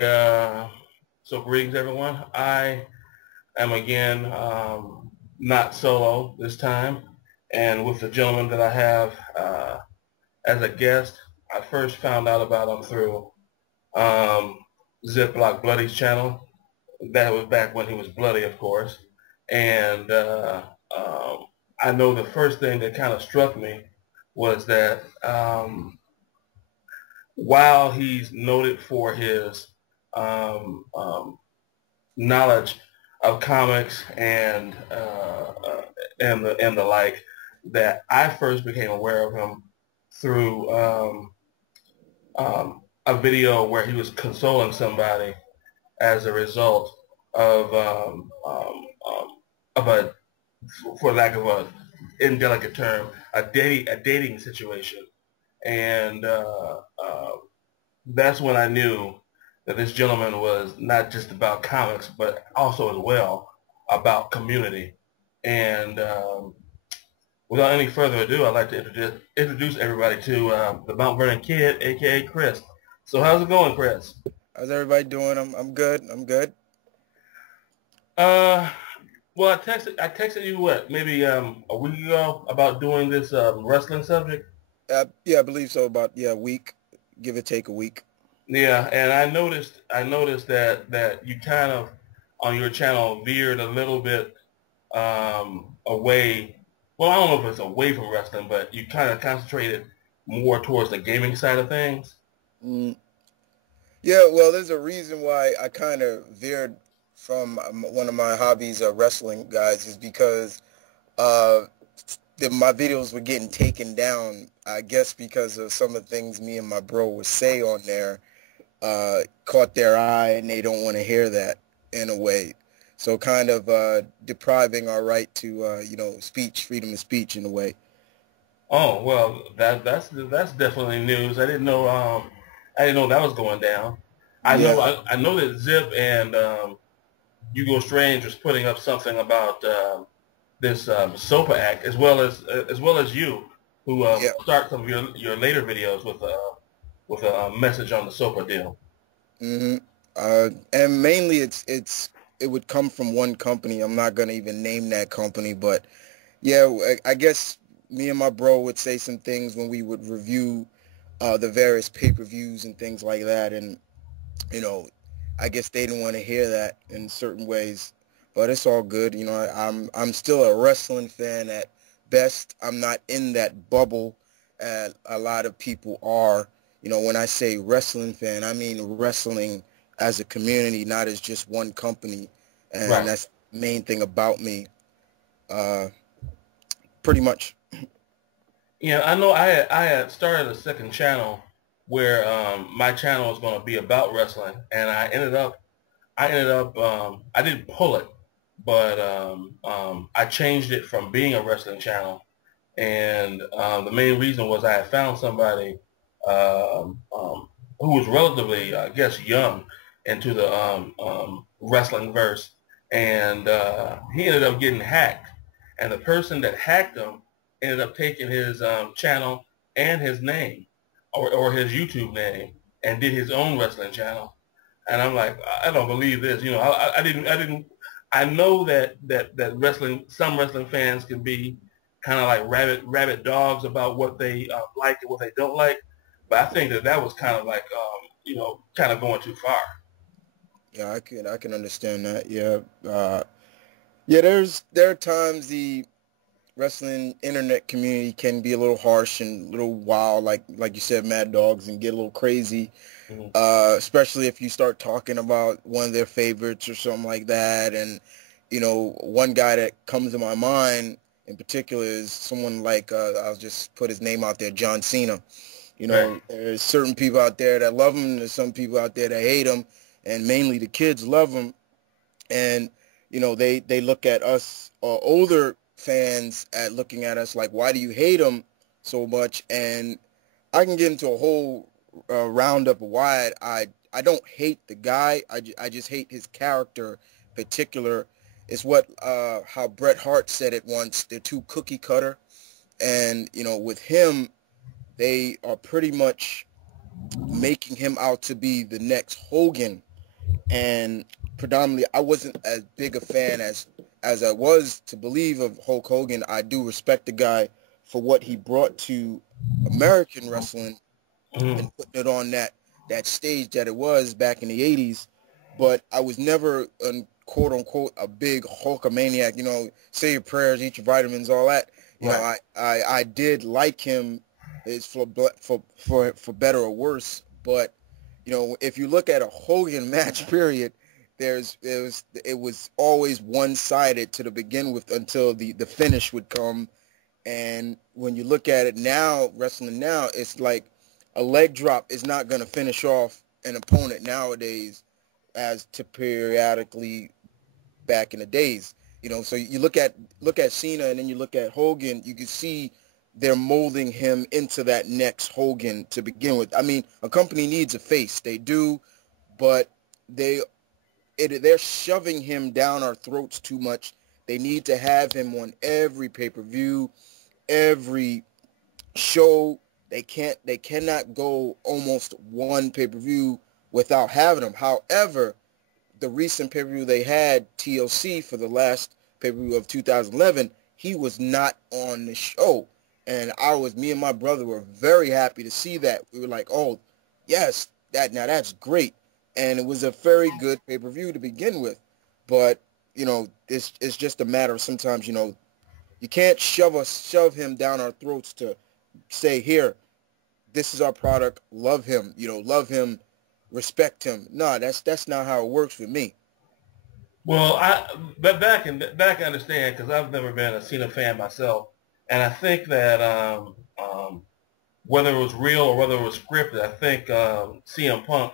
Uh, so greetings, everyone. I am again not solo this time, and with the gentleman that I have as a guest. I first found out about him through um, Ziploc Bloody's channel. That was back when he was bloody, of course. And I know the first thing that kind of struck me was that while he's noted for his um, um, knowledge of comics and the like, that I first became aware of him through a video where he was consoling somebody as a result of of a, for lack of a indelicate term, a dating situation, and that's when I knew that this gentleman was not just about comics, but also as well about community. And without any further ado, I'd like to introduce everybody to the Mount Vernon Kid, aka Chris. So how's it going, Chris? How's everybody doing? I'm good. I'm good. Uh, well, I texted you what, maybe a week ago about doing this wrestling subject. Yeah, I believe so. About a week, give or take a week. Yeah, and I noticed that you kind of on your channel veered a little bit away. Well, I don't know if it's away from wrestling, but you kind of concentrated more towards the gaming side of things. Mm. Yeah, well, there's a reason why I kind of veered from one of my hobbies, wrestling, guys, is because uh, my videos were getting taken down. I guess because of some of the things me and my bro would say on there caught their eye, and they don't want to hear that in a way. So kind of depriving our right to, speech, freedom of speech in a way. Oh, well, that's definitely news. I didn't know that was going down. I know Yeah. I know that Zip and Hugo Strange was putting up something about this SOPA Act, as well as you, who Yeah. start some of your later videos with a message on the SOPA deal. hmm and mainly it would come from one company. I'm not gonna even name that company, but yeah, I guess me and my bro would say some things when we would review the various pay-per-views and things like that, and you know, I guess they didn't want to hear that in certain ways, but it's all good. I'm still a wrestling fan at best. I'm not in that bubble that a lot of people are. When I say wrestling fan, I mean wrestling as a community, not as just one company, and Right. that's the main thing about me, uh, pretty much. Yeah, I know I had started a second channel where my channel was going to be about wrestling, and I didn't pull it, but I changed it from being a wrestling channel, and the main reason was I had found somebody who was relatively, I guess, young into the wrestling verse, and he ended up getting hacked, and the person that hacked him ended up taking his channel and his name, or his YouTube name, and did his own wrestling channel. And I'm like, I don't believe this. I know that some wrestling fans can be kind of like rabbit dogs about what they like and what they don't like. But I think that was kind of like, kind of going too far. Yeah, I can understand that. Yeah, yeah. There are times the wrestling internet community can be a little harsh and a little wild, like you said, mad dogs, and get a little crazy. Mhm. Especially if you start talking about one of their favorites or something like that. And one guy that comes to my mind in particular is someone like I'll just put his name out there, John Cena. Right. There's certain people out there that love him. There's some people out there that hate him, and mainly the kids love him. And they look at us older fans at looking at us like, why do you hate him so much? And I can get into a whole roundup of why I don't hate the guy. I just hate his character in particular. It's what how Bret Hart said it once. They're too cookie cutter, and with him, they are pretty much making him out to be the next Hogan. and predominantly I wasn't as big a fan as I was to believe of Hulk Hogan. I do respect the guy for what he brought to American wrestling Mm. and putting it on that stage that it was back in the 80s. But I was never quote unquote a big Hulkamaniac, say your prayers, eat your vitamins, all that. Right. I did like him is for better or worse, but if you look at a Hogan match period, it was always one-sided to the begin with until the finish would come. And when you look at it now, wrestling now, it's like a leg drop is not going to finish off an opponent nowadays as to periodically back in the days. So you look at Cena and then you look at Hogan, you can see they're molding him into that next Hogan to begin with. I mean, a company needs a face. They do, but they're shoving him down our throats too much. They need to have him on every pay-per-view, every show. They cannot go almost one pay-per-view without having him. However, the recent pay-per-view they had, TLC, for the last pay-per-view of 2011, he was not on the show. And me and my brother were very happy to see that. We were like, oh, yes, that's great. And it was a very good pay-per-view to begin with. But, it's just a matter of sometimes, you can't shove him down our throats to say, here, this is our product, love him, respect him. No, that's not how it works with me. Well, back I understand because I've never been a Cena fan myself, and I think that whether it was real or whether it was scripted, I think CM Punk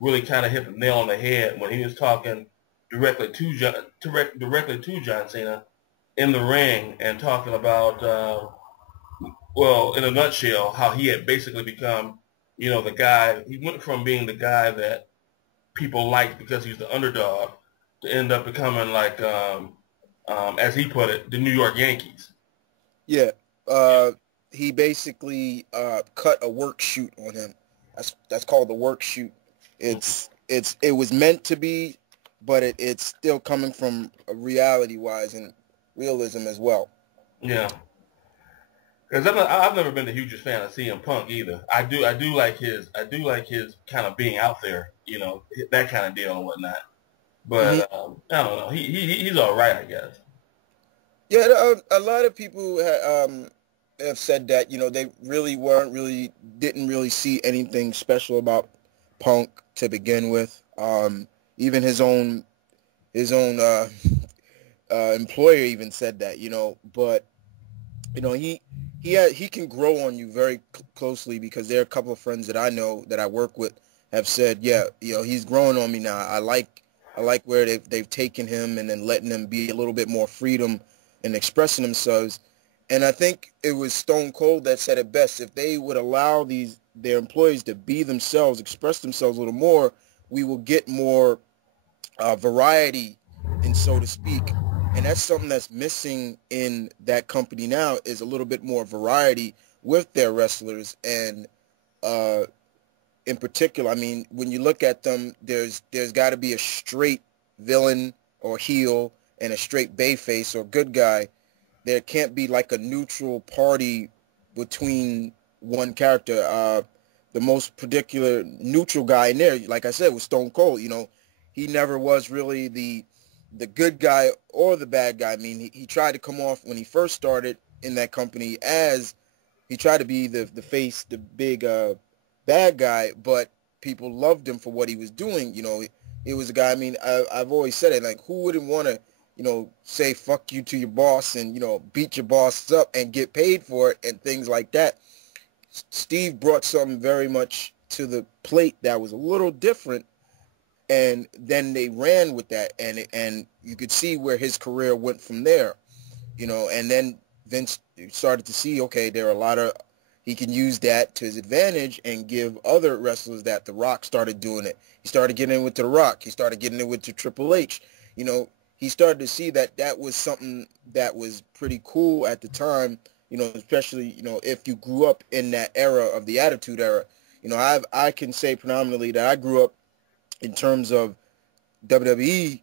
really kind of hit the nail on the head when he was talking directly to John Cena in the ring and talking about well, in a nutshell, how he had basically become, the guy. He went from being the guy that people liked because he's the underdog to end up becoming like, as he put it, the New York Yankees. Yeah. He basically cut a work shoot on him. That's called the work shoot. It was meant to be, but it's still coming from reality wise and realism as well. Yeah, because I've never been the hugest fan of CM Punk either. I do like his kind of being out there, that kind of deal and whatnot. Hmm. But I don't know. He's all right, I guess. Yeah, a lot of people have said that they didn't really see anything special about Punk to begin with. Even his own employer even said that, but he can grow on you very closely because there are a couple of friends that I know that I work with have said, yeah, he's growing on me now. I like where they've taken him and then letting them be a little bit more freedom and expressing themselves. And I think it was Stone Cold that said it best. If they would allow their employees to be themselves, express themselves a little more, we will get more variety, and so to speak. And that's something that's missing in that company now is a little bit more variety with their wrestlers. And uh, in particular, I mean, when you look at them, there's got to be a straight villain or heel and a straight bayface or good guy. There can't be like a neutral party between one character. The most particular neutral guy in there, like I said, was Stone Cold. He never was really the good guy or the bad guy. I mean, he tried to come off when he first started in that company as he tried to be the face, the big bad guy, but people loved him for what he was doing. It was a guy. I mean, I've always said it. Like, who wouldn't want to, say fuck you to your boss and beat your boss up and get paid for it and things like that. Steve brought something very much to the plate that was a little different, and then they ran with that, and you could see where his career went from there. And then Vince started to see, okay, there are a lot of, he can use that to his advantage and give other wrestlers that. The Rock started doing it. He started getting in with The Rock. He started getting in with Triple H. He started to see that that was something that was pretty cool at the time, especially, if you grew up in that era of the Attitude Era. I can say predominantly that I grew up in terms of WWE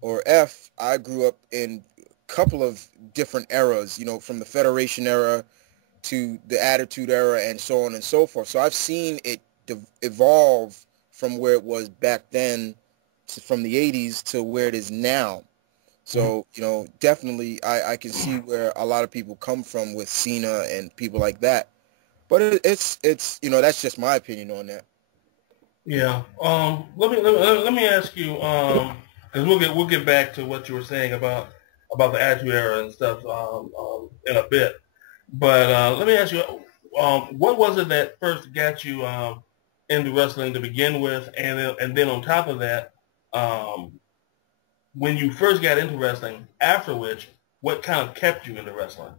or F, I grew up in a couple of different eras, you know, from the Federation era to the Attitude Era and so on and so forth. So I've seen it evolve from where it was back then, from the 80s to where it is now. So, you know, definitely I can see where a lot of people come from with Cena and people like that. But it's you know, that's just my opinion on that. Yeah. Let me ask you, because we'll get back to what you were saying about the Attitude Era and stuff in a bit. But let me ask you, what was it that first got you into wrestling to begin with, and then on top of that, when you first got into wrestling, after which, what kind of kept you into wrestling?